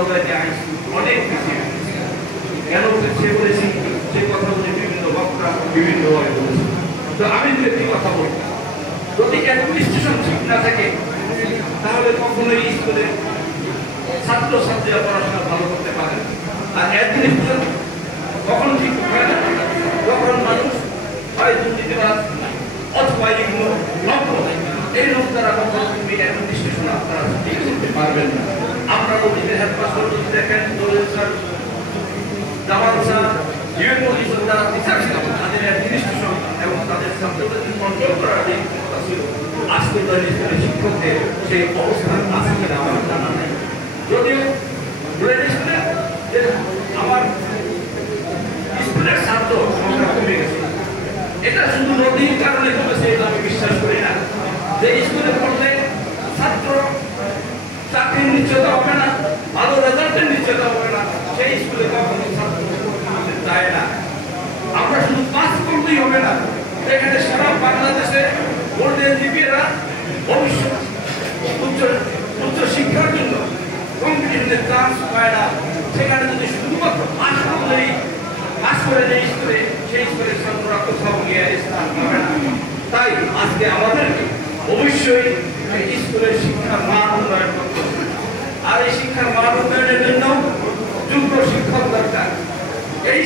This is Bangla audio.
বদলাইতে আইছি অনেক বেশি কেন সে বলেছি সে কথাগুলি বিভিন্ন বক্তা বিভিন্নভাবে বলেছি। তো আমি যদি একটি কথা বলি, যদি অ্যাডমিনিস্ট্রেশন ঠিক না থাকে তাহলে কখনোই স্কুলে ছাত্রছাত্রীরা পড়াশোনা ভালো করতে পারে না। আর অ্যাডমিনিস্ট্রেশন কখন ঠিক হয় না, যখন মানুষ হয় দুর্নীতিবাদ অথবা এগুলো নগ্ন, এই লোক দ্বারা কখনো তুমি অ্যাডমিনিস্ট্রেশন আপনারা ঠিক করতে পারবেন না। আপনারা ওদিকে হেডমাস্টার যদি দেখেন, দলিল স্যার, জামাল স্যার, ইউএনওলিসের যারা টিচার ছিলেন তাদের অ্যাডমিনিস্ট্রেশন এবং তাদের ছাত্রদের কন্ট্রোল করার যে ক্ষমতা ছিল, আজকে দলিল শিক্ষকদের সেই অবস্থান আছে কিনা আমার জানা নেই। যদিও আমার স্কুলের ছাত্র সংখ্যা কমে গেছে, এটা শুধু নদীর কারণে কমেছে এটা আমি বিশ্বাস করি না। যে স্কুলে পড়লে ছাত্র চাকরির নিশ্চয়তা হবে না, ভালো রেজাল্টের নিশ্চয়তা হবে না, সেই স্কুলে কখনো ছাত্র যায় না। আমরা শুধু পাস করলেই হবে না, এখানে সারা বাংলাদেশে গোল্ডেন জিপিরা ভবিষ্যৎ উচ্চ শিক্ষার জন্য কম্পিটিশনের চান্স পায় না। সেখানে যদি শুধুমাত্র পাস করে যে স্কুলে, সেই স্কুলের ছাত্ররা কোথাও গিয়ে স্থান পাবে না। তাই আজকে আমাদেরকে অবশ্যই স্কুলের শিক্ষার মান উন্নয়ন করতে হবে। আর এই শিক্ষার মান উন্নয়নের জন্য যোগ্য শিক্ষক দরকার। এই